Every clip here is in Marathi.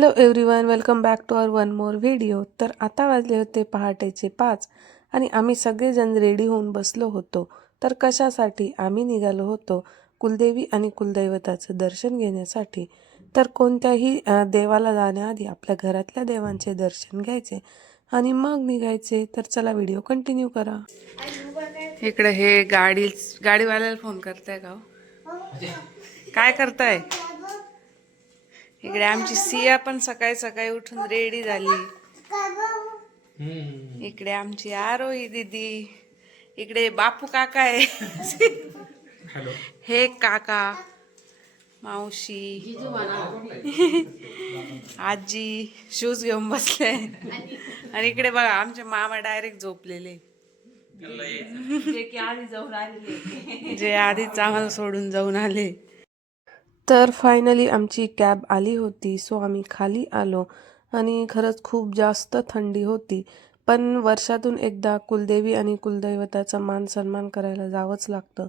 Hello everyone welcome back to our one more video तर आता वाजले होते पहाटेचे पाच आणि आम्ही सगळेजण रेडी होऊन बसलो होतो. तर कशासाठी आम्ही निघालो होतो? कुलदेवी आणि कुलदैवताचं दर्शन घेण्यासाठी. तर कोणत्याही देवाला जाण्याआधी आपल्या घरातल्या देवांचे दर्शन घ्यायचे आणि मग निघायचे. तर चला व्हिडिओ कंटिन्यू करा. इकडे हे गाडी गाडीवाल्याला फोन करताय का हो? काय करताय? इकडे आमची सिया पण सकाळी सकाळी उठून रेडी झाली. इकडे आमची आरोही दीदी. इकडे बापू काका आहे. हे काका मावशी आजी शूज घेऊन बसले. आणि इकडे बघा आमचे मामा डायरेक्ट झोपलेले. जे आधीच आम्हाला सोडून जाऊन आले. तर फायनली आमची कॅब आली होती. सो आम्ही खाली आलो आणि खरंच खूप जास्त थंडी होती. पण वर्षातून एकदा कुलदेवी आणि कुलदैवताचा मान सन्मान करायला जावंच लागतं.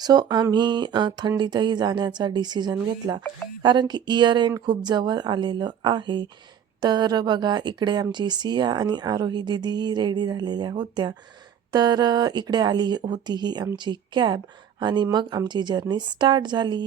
सो आम्ही थंडीतही जाण्याचा डिसिजन घेतला. कारण की इयर एंड खूप जवळ आलेलं आहे. तर बघा इकडे आमची सिया आणि आरोही दिदीही रेडी झालेल्या होत्या. तर इकडे आली होती ही आमची कॅब आणि मग आमची जर्नी स्टार्ट झाली.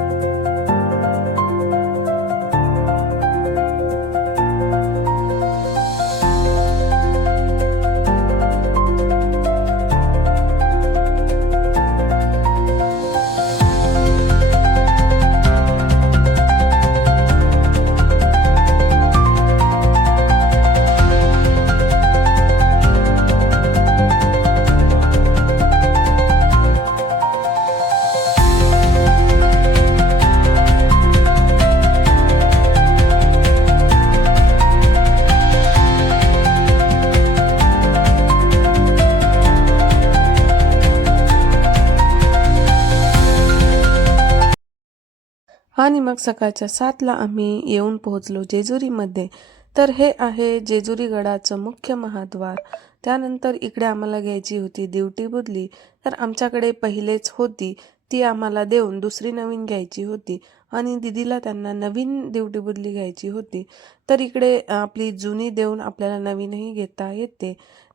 आणि मग सकाळच्या सातला आम्ही येऊन पोहोचलो जेजुरीमध्ये. तर हे आहे जेजुरी गडाचं मुख्य महाद्वार. त्यानंतर इकडे आम्हाला घ्यायची होती दिवटी बुदली. तर आमच्याकडे पहिलेच होती. ती आम्हाला देऊन दुसरी नवीन घ्यायची होती. आणि दिदीला त्यांना नवीन दिवटी बुदली घ्यायची होती. तर इकडे आपली जुनी देऊन आपल्याला नवीनही घेता येते.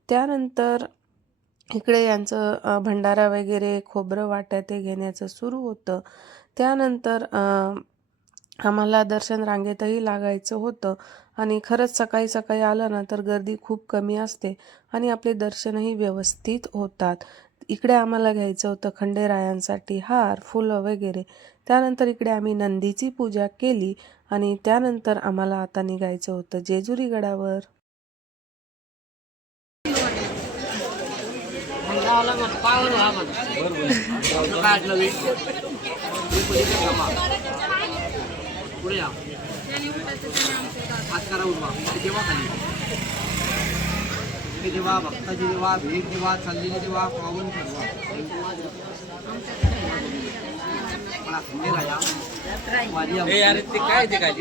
त्यानंतर इकडे यांचं भंडारा वगैरे खोबरं वाट्या ते घेण्याचं सुरू होतं. त्यानंतर आम्हाला दर्शन रांगेतही लागायचं होतं. आणि खरंच सकाळी सकाळी आलं ना तर गर्दी खूप कमी असते आणि आपले दर्शनही व्यवस्थित होतात. इकडे आम्हाला घ्यायचं होतं खंडेरायांसाठी हार फुलं वगैरे. त्यानंतर इकडे आम्ही नंदीची पूजा केली आणि त्यानंतर आम्हाला आता निघायचं होतं जेजुरी गडावर पुढे या. हात करा उभा जेव्हा खाली इथे जेव्हा भक्ताची जेव्हा भेट जेव्हा चाललेली जेव्हा पाहून ठरवा ते काय ते काय?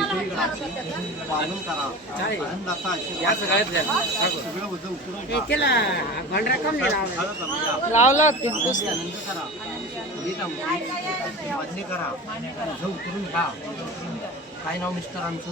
पालन करा आनंद असा आशीर्वाद या सगळ्यात. लावला? करा मान्य करा. उतरून घ्या. काय नाव मिस्टरांचं?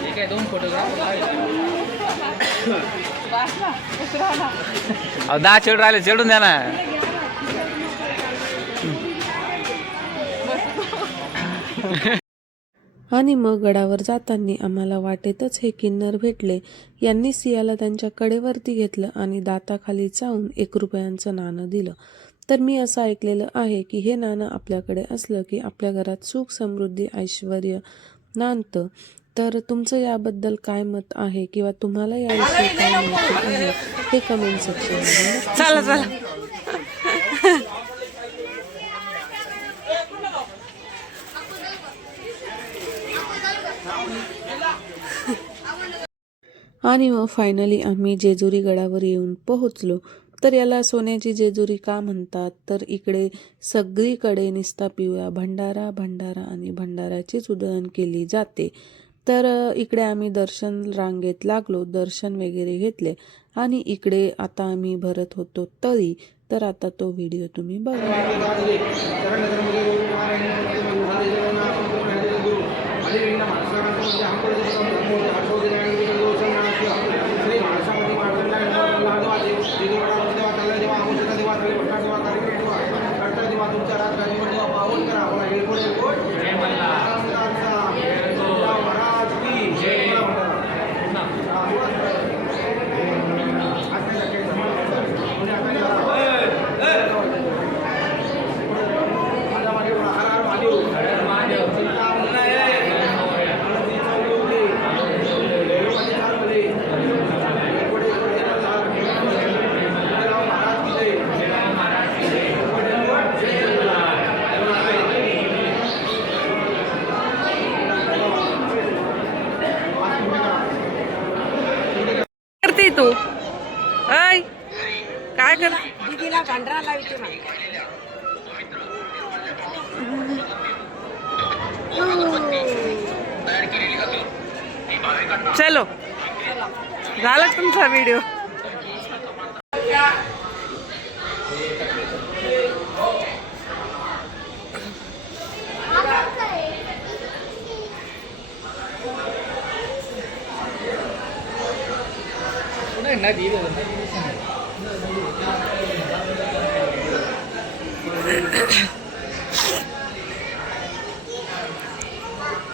हे काय दोन फोटोग्राफ दहा चेड राहिले चेडून द्या ना. आणि मग गडावर जाताना आम्हाला वाटेतच हे किन्नर भेटले. यांनी सियाला त्यांच्या कडेवरती घेतलं आणि दाताखाली चावून एक रुपयांचं नाणं दिलं. तर मी असं ऐकलेलं आहे की हे नाणं आपल्याकडे असलं की आपल्या घरात सुख समृद्धी ऐश्वर नांदतं. तर तुमचं याबद्दल काय मत आहे किंवा तुम्हाला या आणि मग फायनली आम्ही जेजुरी गडावर येऊन पोहोचलो. तर याला सोन्याची जेजुरी का म्हणतात? तर इकडे सगळीकडे निस्ता पिवळा भंडारा भंडारा आणि भंडाराचीच उधळण केली जाते. तर इकडे आम्ही दर्शन रांगेत लागलो दर्शन वगैरे घेतले आणि इकडे आता आम्ही भरत होतो तळी. तर आता तो व्हिडिओ तुम्ही बघा करते तू ऐ काय कर दीदीला भांडरा लावते ना चलो झाला तुमचा व्हिडिओ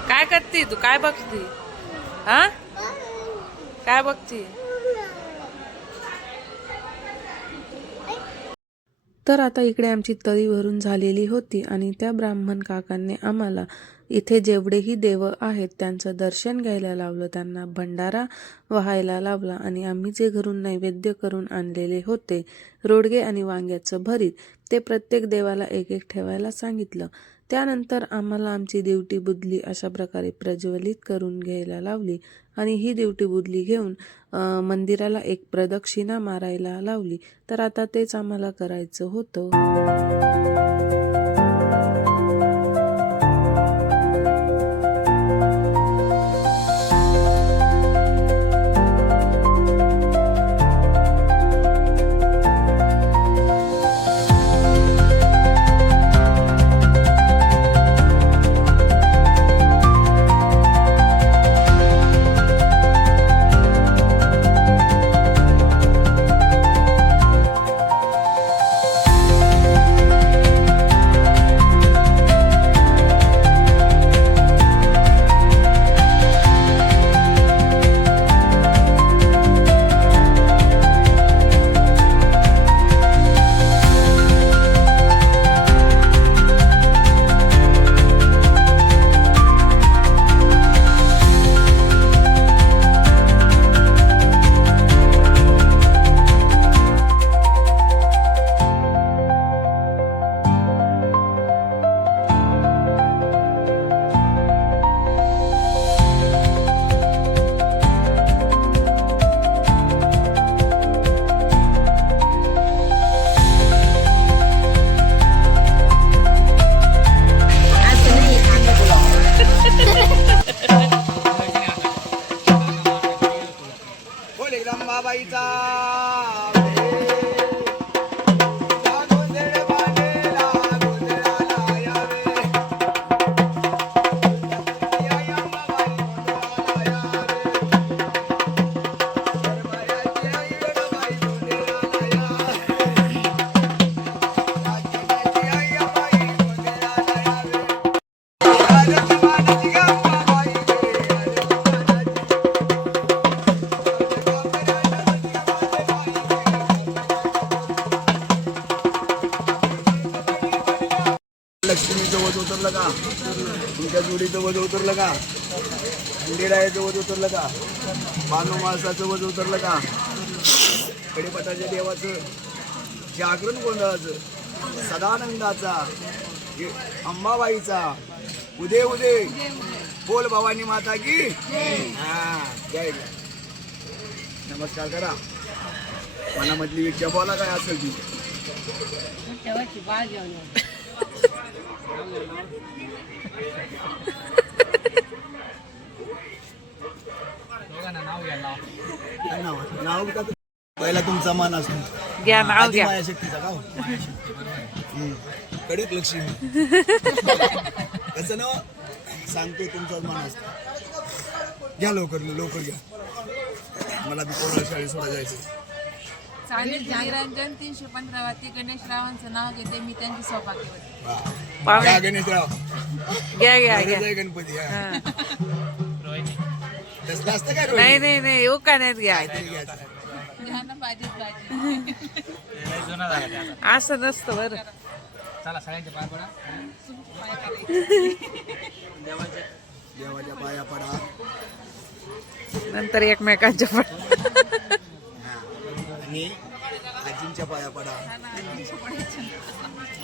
काय करते तू? काय बघते? हा? काय बघती? तर आता इकडे आमची तळी भरून झालेली होती आणि त्या ब्राह्मण काकांनी आम्हाला इथे जेवढेही देव आहेत त्यांचं दर्शन घ्यायला लावलं त्यांना भंडारा व्हायला लावला आणि आम्ही जे घरून नैवेद्य करून आणलेले होते रोडगे आणि वांग्याचं भरीत ते प्रत्येक देवाला एक एक ठेवायला सांगितलं. त्यानंतर आम्हाला आमची देवटी बुदली अशा प्रकारे प्रज्वलित करून घ्यायला लावली आणि ही देवटी बुदली घेऊन मंदिराला एक प्रदक्षिणा मारायला लावली. तर आता तेच आम्हाला करायचं होतं. जगदंबाबाईचा का बानो माणसाचं वध उतरलं का? कडेपटाच्या देवाचं. जागरण गोंधळाचं. सदानंदाचा. हे अंबाबाईचा. उदे उदे बोल भवानी माता की. हा जय. जय नमस्कार करा. मनामधली इच्छा बोला काय असेल ती. बाळ काय नाव आहे? नाव का पहिला तुमचा मान असतो घ्या नाव आधी घ्या माया शक्तीचा का हो? हम्म. कडक लक्ष्मी कसं नाव सांगतोय तुमचाच मान असतो घ्या लवकर लवकर घ्या मला बी कोणाला शाळेत सोडा जायचं चालेल निरंजन तीनशे पंधरावरती गणेश रावांचं नाव घेते मी त्यांची सौभाग्यवती वा. पाहुणे. घ्या गणेशराव घ्या घ्या गरज घ्या आहे गणपती हा. हा. असतं काय? नाही नाही नाही येऊ का नाहीत घ्या. असं नसतं बरं. चला सगळ्यांचे पाय पडा. देवाच्या पाया पडा. नंतर एकमेकांच्या पण आणि आजींच्या पाया पडा.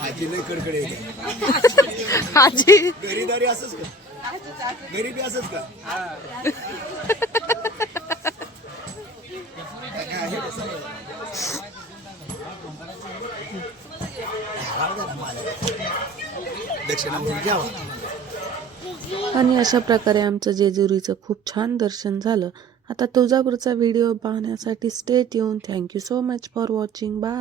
आजी लय कडकडे. आजी. घरीदारी असंच का गरीबी असच का? आणि अशा प्रकारे आमचं जेजुरीचं खूप छान दर्शन झालं. आता तुळजापूरचा व्हिडिओ पाहण्यासाठी स्टेट येऊन thank you so much for watching bye